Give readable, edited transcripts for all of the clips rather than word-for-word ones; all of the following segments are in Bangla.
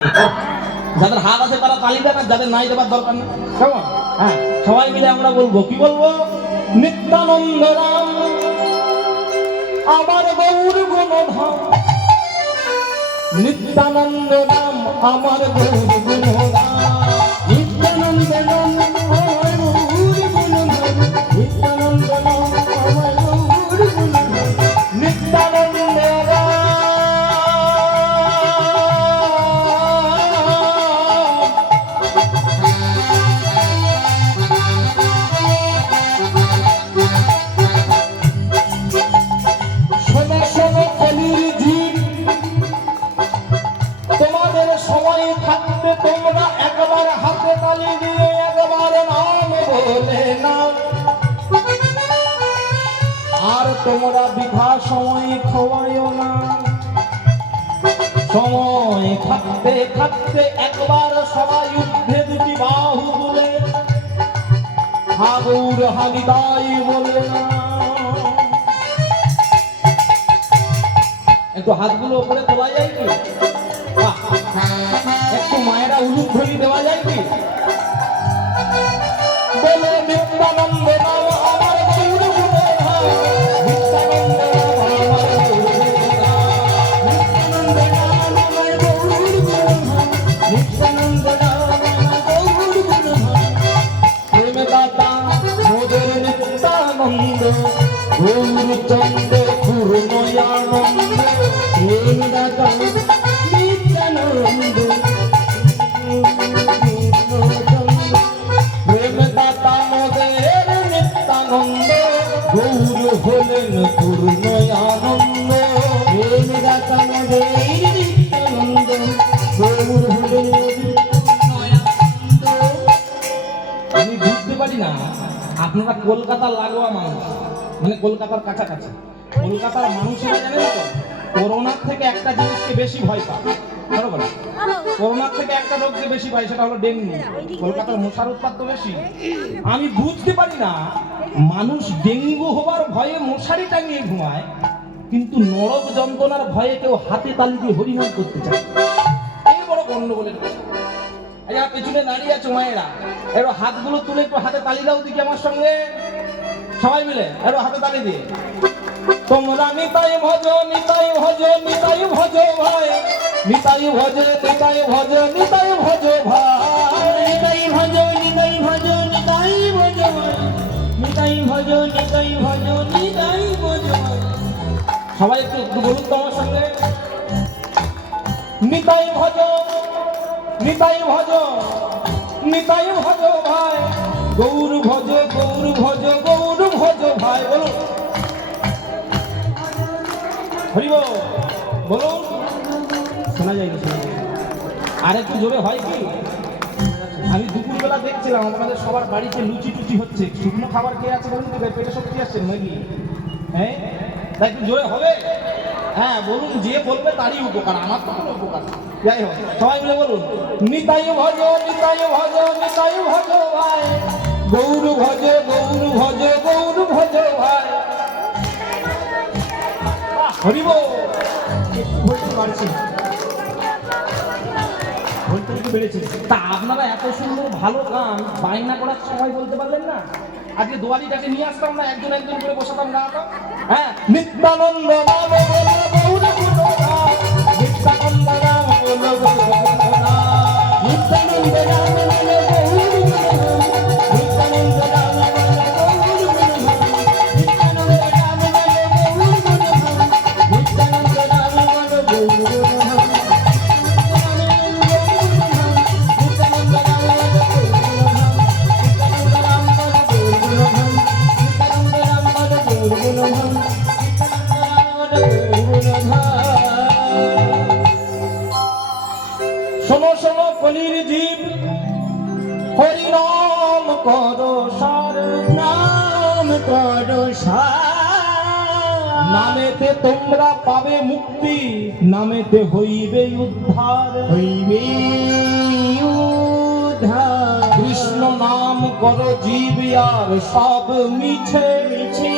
যাদের হাত আছে তারা তালি দেন, যাদের নাই দেবার দরকার নেই। কেমন? হ্যাঁ, সবাই মিলে আমরা বলবো, কি বলবো? নিত্যানন্দ রাম আমার গৌর গুণধাম, নিত্যানন্দ রাম আমার গৌর গুণধাম, নিত্যানন্দ রাম আমার গৌর গুণধাম, নিত্যানন্দ রাম আমার গৌর গুণধাম, নিত্যানন্দ রাম। তোমাদের সময় থাকতে তোমরা একবার হাতে তালি দিয়ে একবার নাম বলে নাও, আর তোমরা বৃথা সময় খোয়াইও না। সময় থাকতে থাকতে একবার সবাই উঠে দুটি বাহু তুলে হাগুর হাবিদাই বলে না। একটু হাতগুলো উপরে তোলা যায় কি? একটু মায়েরা উলুক ধরি দেওয়া যায় কি? বলে নিত্যানন্দ নাম আমার গৌর গুণধাম, নিত্যানন্দ নাম আমার গৌর গুণধাম, নিত্যানন্দ নাম আমার গৌর গুণধাম, নিত্যানন্দ নাম আমার গৌর গুণধাম। প্রেম দাতা মোদের নিত্যানন্দ, গৌরচন্দ্র পূর্ণয়ানন্দ, প্রেম দাতা নিত্যানন্দ, প্রেম দাতা মোদের নিত্যানন্দ, গৌর হলেন পূর্ণয়ানন্দ, প্রেম দাতা মোদের নিত্যানন্দ, গৌর হলেন পূর্ণয়ানন্দ। আমি বুঝতে পারি না, আপনারা কলকাতার লাগোয়া মানুষ, মানে কলকাতার কাছাকাছি, কলকাতার মানুষেরা জানেন তো করোনার থেকে একটা জিনিসকে বেশি ভয় পায়। বরাবর করোনার থেকে একটা রোগকে বেশি পায়, সেটা হলো ডেঙ্গু। কলকাতার মশার উৎপাত তো বেশি। আমি বুঝতে পারি না, মানুষ ডেঙ্গু হবার ভয়ে মশারি টাঙিয়ে ঘুমায়, কিন্তু নরক যন্ত্রণার ভয়ে কেউ হাতে তালি দিয়ে হরিনাম করতে চায়। এই বড় গন্ডগোলের কথা। পেছনে দাঁড়িয়ে আছে মায়েরা, এবার হাতগুলো তুলে একটু হাতে তালি দাও দিকে আমার সঙ্গে, সবাই মিলে এবার হাতে তালি দিয়ে। তোমরা নিতাই ভজ নিতাই ভজ নিতাই ভজ ভাই, নিতাই ভজ নিতাই ভজ নিতাই ভজ ভাই, নিতাই ভজ নিতাই ভজ নিতাই ভজ ভাই, নিতাই ভজ নিতাই ভজ নিতাই ভজ ভাই। সবাই একটু বলুন তো আমার সঙ্গে, নিতাই ভজ নিতাই ভজ নিতাই ভজ ভাই, গৌর ভজ গৌর ভজ গৌর ভজ ভাই। বলুন হরিব, বলুন। শোনা যায় না? আর একটু জোরে হয় কি? আমি দুপুরবেলা দেখছিলাম আপনাদের সবার বাড়িতে লুচি টুচি হচ্ছে, শুকনো খাবার খেয়ে আছে বলুন, পেটে শক্তি আসছে নাকি? হ্যাঁ, তাই একটু জোরে হবে? হ্যাঁ বলুন, যে বলবে তারই উপকার, আমার তো কোনো উপকার। যাই হোক, সবাই মিলে বলুন, নিতাই ভজ নিতাই ভজ নিতাই ভজ ভাই, গৌর ভজ গৌর ভজ গৌর ভজ ভাই। হরিব, একটু বলতে পারছি, বলতে একটু বেড়েছে। তা আপনারা এত সুন্দর ভালো গান বায়না করার সময় বলতে পারলেন না? আজকে দোয়ালিটাকে নিয়ে আসতাম না, একজন একজন করে বসাতাম গাওয়াতাম। হ্যাঁ, নিত্যানন্দ নাম বলো গৌর গুণধাম, নিত্যানন্দ নাম বলো গৌর গুণধাম, নিত্যানন্দ নাম বলো গৌর গুণধাম, নিত্যানন্দ নাম বলো গৌর গুণধাম, নিত্যানন্দ নাম বলো গৌর গুণধাম, নিত্যানন্দ নাম বলো গৌর গুণধাম, শোনো শোনো কলির জীব, হরি নাম করো সার, নাম করো সার, নামেতে তোমরা পাবে মুক্তি, নামেতে হইবে উদ্ধার, হইবে উদ্ধার। কৃষ্ণ নাম করো জীব আর সব মিছে মিছে,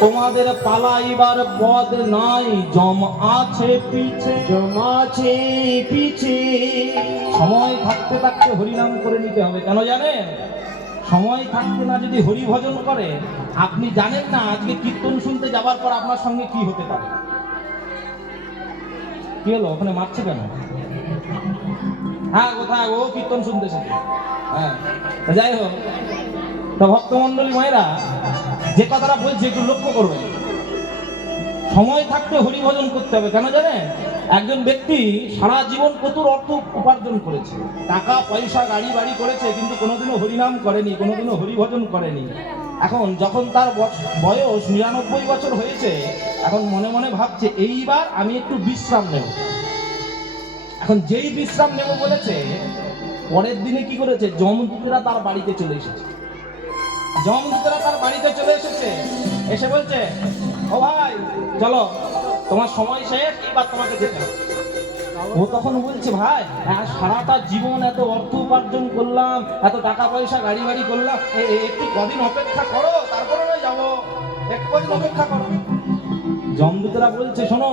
তোমাদের পালাইবার পদ নাই, জম আছে পিছে, জম আছে পিছে। সময় থাকতে থাকতে হরিনাম করে নিতে হবে। কেন জানেন? সময় থাকতে না যদি হরি ভজন করে, আপনি জানেন না আজকে কীর্তন শুনতে যাবার পর আপনার সঙ্গে কি হতে পারে। কি হলো, ওখানে মারছে কেন? হ্যাঁ, কোথায় ও কীর্তন শুনতে এসেছে। হ্যাঁ, যাই হোক, তো ভক্তমণ্ডলী মায়েরা, যে কথাটা বলছে একটু লক্ষ্য করবেন। সময় থাকতে হরি ভজন করতে হবে। কেন জানেন? একজন ব্যক্তি সারা জীবন প্রচুর অর্থ উপার্জন করেছে, টাকা পয়সা গাড়ি বাড়ি করেছে, কিন্তু কোনোদিনও হরিনাম করেনি, কোনোদিনও হরিভজন করেনি। এখন যখন তার বয়স 99 বছর হয়েছে, এখন মনে মনে ভাবছে এইবার আমি একটু বিশ্রাম নেব। এখন যেই বিশ্রাম নেব বলেছে, পরের দিনে কি করেছে, যমদূতেরা তার বাড়িতে চলে এসেছে। যমদূতেরা তার বাড়িতে চলে এসেছে, এসে বলছে, ও ভাই চলো, তোমার সময় শেষ, এবার তোমাকে যেতে হবে। ও তখন বলছে, ভাই সারাটা জীবন এত অর্থ উপার্জন করলাম, এত টাকা পয়সা গাড়ি বাড়ি করলাম, একটু কদিন অপেক্ষা করো, তারপরে না যাবো, একটু কদিন অপেক্ষা করো। যমদূতেরা বলছে, শোনো,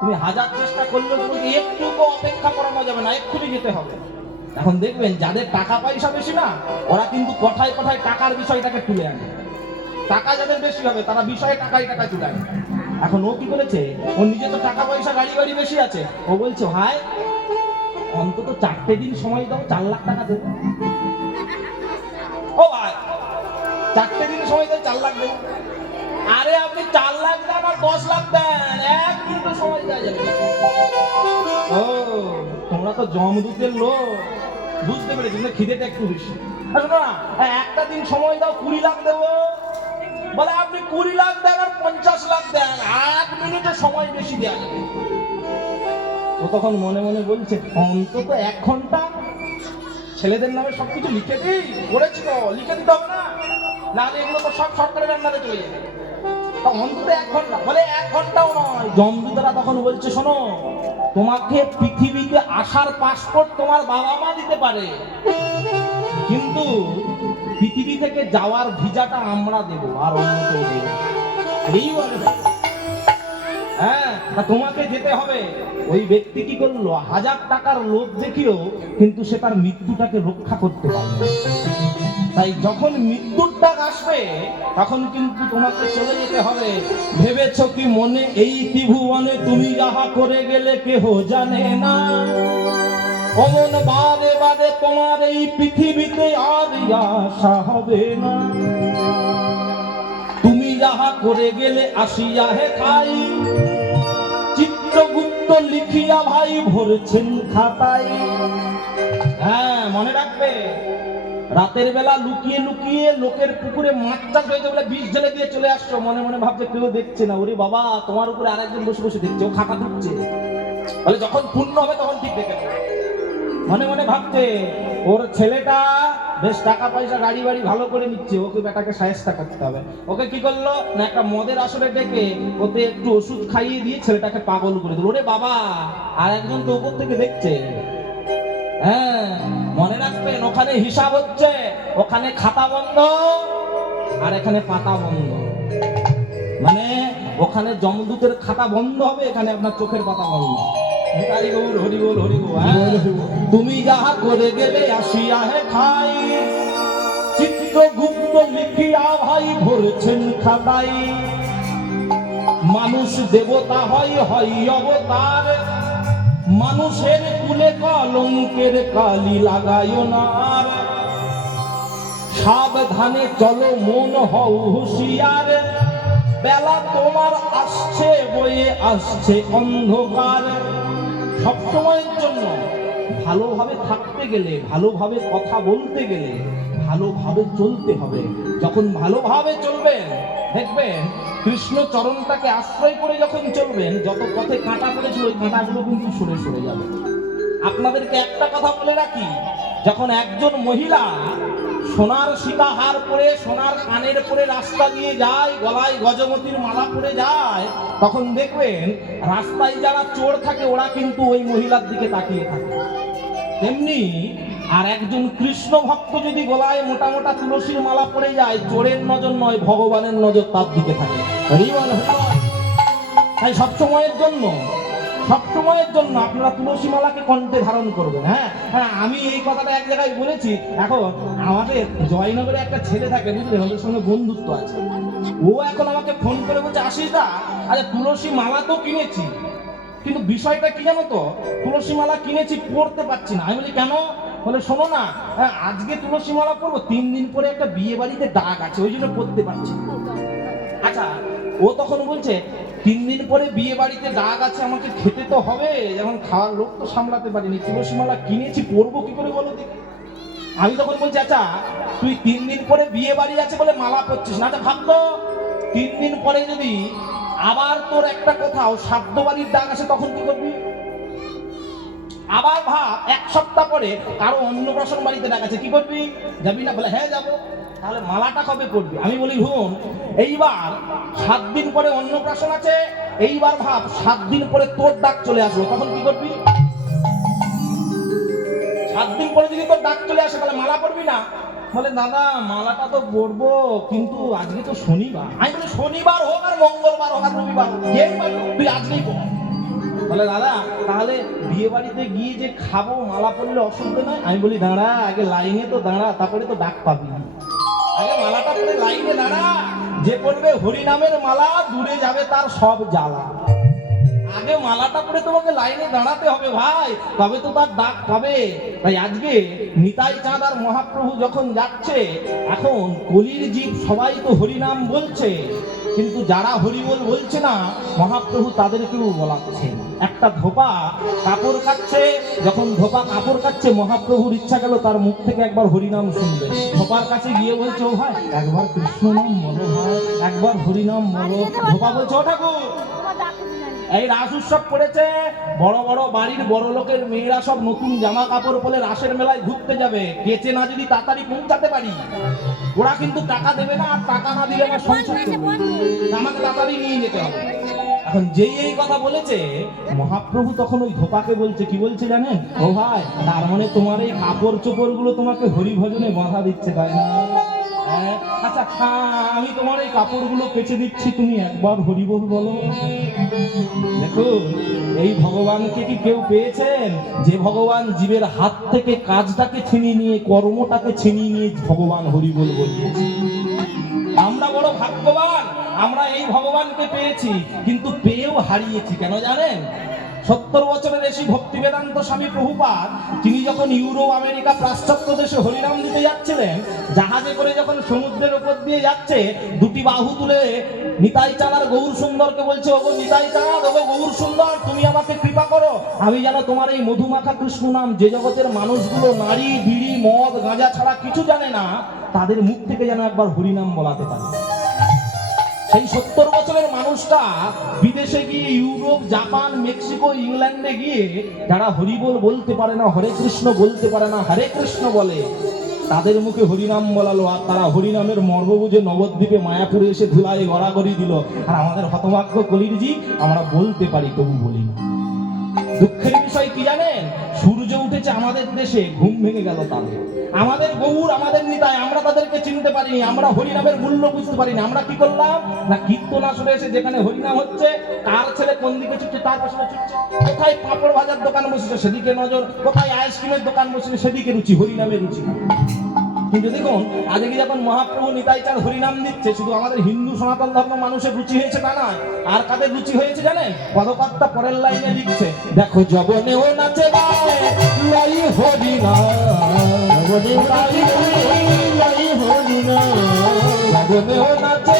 তুমি হাজার চেষ্টা করলেও তোমাকে একটুকু অপেক্ষা করানো যাবে না, এক্ষুনি যেতে হবে। এখন দেখবেন যাদের টাকা পয়সা বেশি না, ওরা কিন্তু কথায় কথায় টাকার বিষয়টাকে তুলে আনে। টাকা যাদের বেশি হবে তারা বিষয়ে টাকায় তুলে আনে। এখন ও কি করেছে, ও নিজে তো টাকা পয়সা গাড়ি বাড়ি বেশি আছে, ও বলছে, ভাই অন্তত 4টে দিন সময় দাও, 4 লাখ টাকা দেবো। ও ভাই 4টে দিন সময় দেন, 4 লাখ দেবো। আরে আপনি 4 লাখ দেন আর 10 লাখ দেন, 1 মিনিট সময় দেওয়া যাবে। ও তোমরা তো যমদূতের লোক, বুঝতে পেরেছি, কিন্তু খিদেটা একটু বেশি। শোনো না, একটা দিন সময় দাও, 20 লাখ দেবো। বলে আপনি 20 লাখ দেন আর 50 লাখ দেন, 1 মিনিটে সময় বেশি দেওয়া যাবে। ও তখন মনে মনে বলছে, অন্তত 1 ঘন্টা। ছেলেদের নামে সবকিছু লিখে দিই, করেছি তো, লিখে দিতে হবে না, নাহলে এগুলো তো সব সরকারের আন্ডারে চলে যাবে। অন্তত 1 ঘন্টা। বলে 1 ঘন্টাও নয়। যমদূতেরা তখন বলছে, শোনো, তোমাকে পৃথিবীতে আসার পাসপোর্ট তোমার বাবা মা দিতে পারে, কিন্তু পৃথিবী থেকে যাওয়ার ভিসাটা আমরা দেব, আর অন্য কেউ দেব। এই বলে, হ্যাঁ, তোমাকে যেতে হবে। ওই ব্যক্তি কি করলো, 1000 টাকার লোভ দেখিও কিন্তু সে তার মৃত্যুটাকে রক্ষা করতে পারবে। তাই যখন মৃত্যুর ডাক আসবে, তখন কিন্তু তোমাকে চলে যেতে হবে। ভেবেছ কি মনে এই ত্রিভুবনে তুমি যাহা করে গেলে কেহ জানে না, অমন বারে বারে তোমার এই পৃথিবীতে আর আশা হবে না। তুমি যাহা করে গেলে আসিয়া হে খাই, চিত্রগুপ্ত লিখিয়া ভাই ভরছেন খাতায়। হ্যাঁ, মনে রাখবে, রাতের বেলা লুকিয়ে লুকিয়ে লোকের পুকুরে মাছ চাষ হয়েছে বলে বিষ ঢেলে দিয়ে চলে আসছো, মনে মনে ভাবছে কেউ দেখছে না। ওরে বাবা, তোমার উপরে আরেকজন বসে বসে দেখছে, ও খাতা তুলছে, বলে যখন পূর্ণ হবে তখন ঠিক দেখে নেবে। মনে মনে ভাবছে ওর ছেলেটা বেশ টাকা পয়সা গাড়ি বাড়ি ভালো করে নিচ্ছে, ওকে বেটাকে সাহেস্তা করতে হবে। ওকে কি করলো না, একটা মদের আসরে ডেকে ওতে একটু ওষুধ খাইয়ে দিয়ে ছেলেটাকে পাগল করে দিল। ওরে বাবা, আর একজন তো উপর থেকে দেখছে। হ্যাঁ, মনে রাখবেন, ওখানে হিসাব হচ্ছে, ওখানে খাতা বন্ধ আর এখানে পাতা বন্ধ। মানে ওখানে যমদূতের খাতা বন্ধ হবে, এখানে আপনার চোখের পাতা বন্ধ। হরি বল, হরি বল, হরি বল। তুমি যাহা করে গেলে আসিয়া হে খাই, চিত্রগুপ্ত লিখিয়া ভাই ভরছেন খাতাই। মানুষ দেবতা হয় হয় অবতার, মানুষের কুলে কলঙ্কের কালি লাগাইও না। সাবধানে চলো, মন হও হুঁশিয়ার, বেলা তোমার আসছে বয়ে আসছে অন্ধকার। সবসময়ের জন্য ভালোভাবে থাকতে গেলে, ভালোভাবে কথা বলতে গেলে, ভালোভাবে চলতে হবে। যখন ভালোভাবে চলবেন, দেখবেন কৃষ্ণ চরণটাকে আশ্রয় করে যখন চলবেন, যত পথে কাঁটা পড়েছিল ওই কাঁটাগুলো কিন্তু সরে সরে যাবে। আপনাদেরকে একটা কথা বলে রাখি, যখন একজন মহিলা সোনার সীতাহার পরে, সোনার কানের পরে রাস্তা দিয়ে যায়, গলায় গজমতির মালা পরে যায়, তখন দেখবেন রাস্তায় যারা চোর থাকে ওরা কিন্তু ওই মহিলার দিকে তাকিয়ে থাকে। তেমনি আর একজন কৃষ্ণ ভক্ত যদি গলায় মোটা মোটা তুলসীর মালা পরে যায়, চোরের নজর নয়, ভগবানের নজর তার দিকে থাকে। তাই সবসময়ের জন্য সব সময়ের জন্য আপনারা তুলসী মালাকে কণ্ঠে ধারণ করবেন। হ্যাঁ হ্যাঁ, আমি এই কথাটা এক জায়গায় বলেছি। এখন আমাদের জয়নগরে একটা ছেলে থাকে, বুঝলেন, ওদের সঙ্গে বন্ধুত্ব আছে। ও এখন আমাকে ফোন করে বলছে, আশিস দা, আরে তুলসী মালা তো কিনেছি, কিন্তু বিষয়টা কি জানো তো, তুলসী মালা কিনেছি পড়তে পারছি না। আমি বলি কেন? বলে শোনো না, আজকে তুলসী মালা পড়বো, 3 দিন পরে একটা বিয়ে বাড়িতে ডাক আছে, ওই জন্য পড়তে পারছি না। আচ্ছা, ও তখন বলছে 3 দিন পরে বিয়ে বাড়িতে ডাক আছে, আমাকে খেতে তো হবে, যখন খাওয়ার লোক তো সামলাতে পারিনি, তুলসী মালা কিনেছি পড়বো কি করে বলো দেখি। আমি তখন বলছি, আচ্ছা তুই 3 দিন পরে বিয়ে বাড়ি আছে বলে মালা পড়ছিস না, আচ্ছা ভাবতো 3 দিন পরে যদি আবার তোর একটা কোথাও সাধ্য বাড়ির ডাক আসে, তখন কি করবি? আবার ভাব 1 সপ্তাহ পরে কারো অন্নপ্রাশন বাড়িতে ডাক আছে, কি করবি? যাবি না? বলে হ্যাঁ যাবো। তাহলে মালাটা কবে পড়বি? আমি বলি হুন, এইবার 7 দিন পরে অন্নপ্রাশন আছে, এইবার ভাব 7 দিন পরে তোর ডাক চলে আসলো, তখন কি করবি? 7 দিন পরে যদি তোর ডাক চলে আসে, তাহলে মালা পড়বি না? বলে দাদা মালাটা তো পড়বো, কিন্তু আজকে তো শনিবার। আমি বলি শনিবার হোক আর মঙ্গলবার হোক আর রবিবার হোক, যেইবার হোক, তুই আজকেই পড়। বলে দাদা তাহলে বিয়ে বাড়িতে গিয়ে যে খাবো, মালা পড়লে অসুবিধা নয়? আমি বলি দাঁড়া, আগে লাইনে তো দাঁড়া, তারপরে তো ডাক পাবি। আগে মালাটা পরে লাইনে দাঁড়া, যে পড়বে হরিনামের মালা, দূরে যাবে তার সব জ্বালা। আগে মালাটা পরে তোমাকে লাইনে দাঁড়াতে হবে ভাই, তবে তো তার ডাক পাবে। তাই আজকে নিতাই চাঁদ আর মহাপ্রভু যখন যাচ্ছে, এখন কলির জীব সবাই তো হরিনাম বলছে, কিন্তু যারা হরিবল বলছে না মহাপ্রভু তাদেরকেও বলাচ্ছে। একটা ধোপা কাপড় কাচ্ছে, যখন ধোপা কাপড় কাচ্ছে, মহাপ্রভুর ইচ্ছা গেল তার মুখ থেকে একবার হরিনাম শুনবে। ধোপার কাছে গিয়ে বলছে, ও ভাই একবার কৃষ্ণ নাম বলো ভাই, একবার হরিনাম বলো। ধোপা বলছে, ও ঠাকুর, এই রাস উৎসব পড়েছে, বড় বড় বাড়ির বড় লোকের মেয়েরা সব নতুন জামা কাপড় পরে রাসের মেলায় ঘুরতে যাবে, কেচে না যদি তাড়াতাড়ি পৌঁছাতে পারি, ওরা কিন্তু টাকা দেবে না, আর টাকা না দিলে আমার সংসার চলবে না, আমাকে তাড়াতাড়ি নিয়ে যেতে হবে। এখন যেই এই কথা বলেছে, মহাপ্রভু তখন ওই ধোপাকে বলছে, কি বলছে জানেন? ও ভাই, তার মানে তোমার এই কাপড় চোপড় গুলো তোমাকে হরিভজনে বাধা দিচ্ছে, তাই না? আচ্ছা আমি তোমার এই কাপড়গুলো কেচে দিচ্ছি, তুমি একবার হরিবল বলো। দেখুন, এই ভগবানকে কি কেউ পেয়েছেন? যে ভগবান জীবের হাত থেকে কাজটাকে ছিনিয়ে নিয়ে, কর্মটাকে ছিনিয়ে নিয়ে ভগবান হরিবল বলিয়েছে। আমরা বড় ভাগ্যবান, আমরা এই ভগবানকে পেয়েছি, কিন্তু পেয়েও হারিয়েছি। কেন জানেন? 70 বছরের ঋষি ভক্তি বেদান্ত স্বামী প্রভুপাদ, তিনি যখন ইউরোপ আমেরিকা পাশ্চাত্য দেশে হরিনাম দিতে যাচ্ছিলেন, জাহাজে করে যখন সমুদ্রের উপর দিয়ে যাচ্ছে, দুটি বাহু তুলে নিতাই চাঁদ আর গৌর সুন্দরকে বলছে, ওগো নিতাই চাঁদ, ওগো গৌর সুন্দর, তুমি আমাকে কৃপা করো, আমি যেন তোমার এই মধুমাখা কৃষ্ণ নাম, যে জগতের মানুষগুলো নারী বিড়ি মদ গাঁজা ছাড়া কিছু জানে না, তাদের মুখ থেকে যেন একবার হরিনাম বলাতে পারে। সেই 70 বছরের মানুষটা বিদেশে গিয়ে, ইউরোপ, জাপান, মেক্সিকো, ইংল্যান্ডে গিয়ে, যারা হরিবল বলতে পারে না, হরে কৃষ্ণ বলতে পারে না, হরে কৃষ্ণ বলে, তাদের মুখে হরিনাম বলালো, আর তারা হরিনামের মর্ম বুঝে নবদ্বীপে মায়াপুরে এসে ধুলায় গড়াগড়ি দিল। আর আমাদের হতভাগ্য কলিরজি, আমরা বলতে পারি তবু বলি না। দুঃখের বিষয় কি জানেন? সূর্য উঠেছে আমাদের দেশে, ঘুম ভেঙে গেল তাদের। আমাদের গৌর, আমাদের নিতাই, আমরা তাদেরকে চিনতে পারিনি, আমরা হরিনামের মূল্য বুঝতে পারিনি। আমরা কি করলাম না, কীর্তন আসরে এসে যেখানে হরিনাম হচ্ছে, কার ছেলে কোন দিকে ছুটছে তার পেছনে ছুটছে, কোথায় পাঁপড় ভাজার দোকান বসেছে সেদিকে নজর, কোথায় আইসক্রিমের দোকান বসেছে সেদিকে রুচি, হরিনামের রুচি। কিন্তু দেখুন, আজকে যখন মহাপ্রভু নিতাই চাঁদ হরিনাম দিচ্ছে, শুধু আমাদের হিন্দু সনাতন ধর্ম মানুষের রুচি হয়েছে তা নয়, আর কাদের রুচি হয়েছে জানেন? পদকর্তা পরের লাইনে লিখছে, দেখো যবনেও নাচে লাই হরিনাম, যবনেও নাচে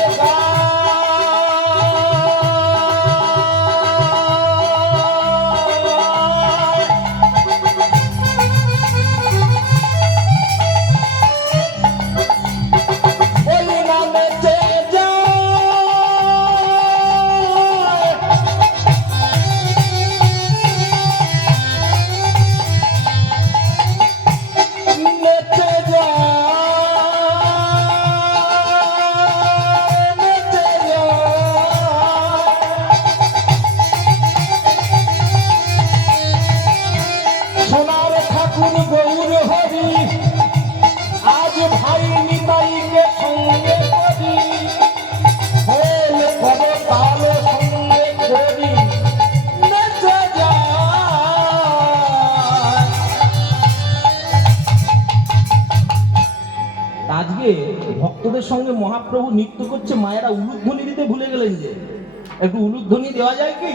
ভক্তদের সঙ্গে মহাপ্রভু নৃত্য করছে, মায়েরা উলুধ্বনি দিতে ভুলে গেলেন যে একটু উলুধ্বনি দেওয়া যায় কি?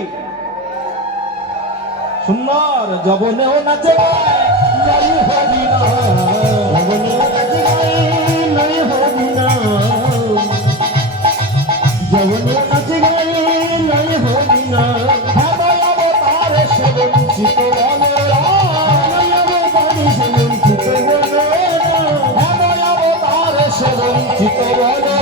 সুন্দর যবনেও নাচে গায়, জয় হরি নাম। যবনেও নাচে গায়, জয় হরি নাম। যবনেও নাচে গায়, জয় হরি নাম। হেদয় অবতারে সে বঞ্চিত বলরা, হেদয় অবতারে সে বঞ্চিত বলরা, হেদয় অবতারে সে বঞ্চিত বলরা,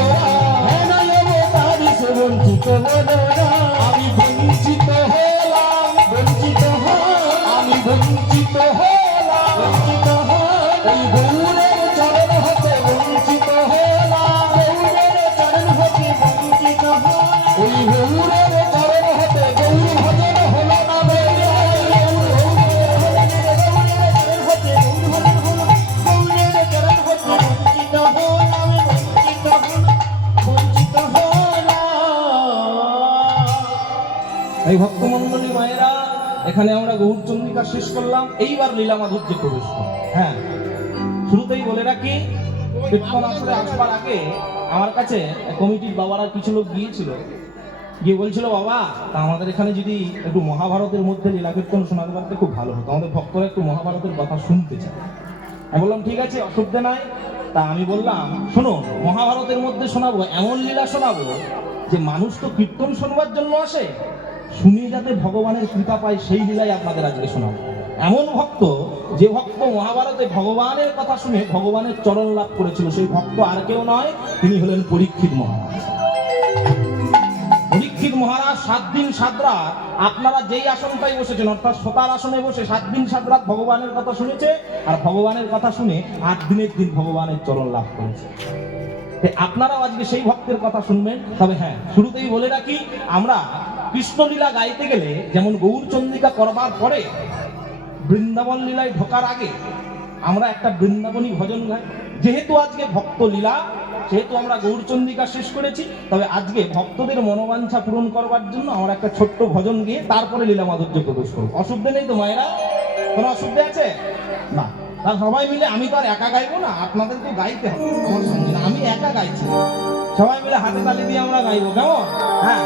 হেদয় অবতারে সে বঞ্চিত বলরা। আমি বঞ্চিত হলাম, বঞ্চিত হয়, আমি বঞ্চিত হলাম, বঞ্চিত হয়। এই গৌরের চরণ হতে বঞ্চিত হলাম, গৌরের চরণ হতে বঞ্চিত হয়। ওই গৌরের চরণ হতে গৌর ভজন হলো না বলে। এই ভক্তমন্ডলী মায়েরা, এখানে আমরা গৌরচন্দ্রিকা শেষ করলাম, এইবার লীলা মাধুর্যে প্রবেশ করব। হ্যাঁ, শুরুতেই বলে রাখি, কীর্তন আসরে আসবার আগে আমার কাছে কমিটির বাবারা কিছু লোক গিয়েছিল, গিয়ে বলছিল, বাবা তা আমাদের এখানে যদি একটু মহাভারতের মধ্যে লীলা কীর্তন শোনাতে পারতে খুব ভালো হতো, আমাদের ভক্তরা একটু মহাভারতের কথা শুনতে চায়। আমি বললাম ঠিক আছে, অসুবিধা নাই। তা আমি বললাম, শোনো, মহাভারতের মধ্যে শোনাবো, এমন লীলা শোনাবো যে মানুষ তো কীর্তন শোনবার জন্য আসে, শুনে যাতে ভগবানের কৃপা পায় সেই লীলাই আপনাদের আজকে শোনাবো। এমন ভক্ত, যে ভক্ত মহাভারতে ভগবানের কথা শুনে ভগবানের চরণ লাভ করেছিল, সেই ভক্ত আর কেউ নয়, তিনি হলেন পরীক্ষিত মহারাজ। পরীক্ষিত মহারাজ 7 দিন 7 রাত আপনারা যেই আসনটাই বসেছেন, অর্থাৎ শোতার আসনে বসে 7 দিন 7 রাত ভগবানের কথা শুনেছে, আর ভগবানের কথা শুনে 8 দিনের দিন ভগবানের চরণ লাভ করেছে। আপনারাও আজকে সেই ভক্তের কথা শুনবেন। তবে হ্যাঁ, শুরুতেই বলে রাখি, আমরা কৃষ্ণলীলা গাইতে গেলে যেমন গৌরচন্দ্রিকা করবার পরে বৃন্দাবন লীলায় ঢোকার আগে আমরা একটা বৃন্দাবনী ভজন গাই। যেহেতু আজকে ভক্ত লীলা, সেহেতু আমরা গৌরচন্দ্রিকা শেষ করেছি, তবে আজকে ভক্তদের মনোবাঞ্ছা পূরণ করবার জন্য আমরা একটা ছোট্ট ভজন গিয়ে তারপরে লীলা মাধুর্য প্রবেশ করব। অসুবিধা নেই তো মায়েরা? কোনো অসুবিধা আছে না? তার সবাই মিলে, আমি তো আর একা গাইবো না, আপনাদেরকেও গাইতে হবে আমার সঙ্গে। আমি একা গাইছি, সবাই মিলে হাতে তালি দিয়ে আমরা গাইবো, কেমন? হ্যাঁ।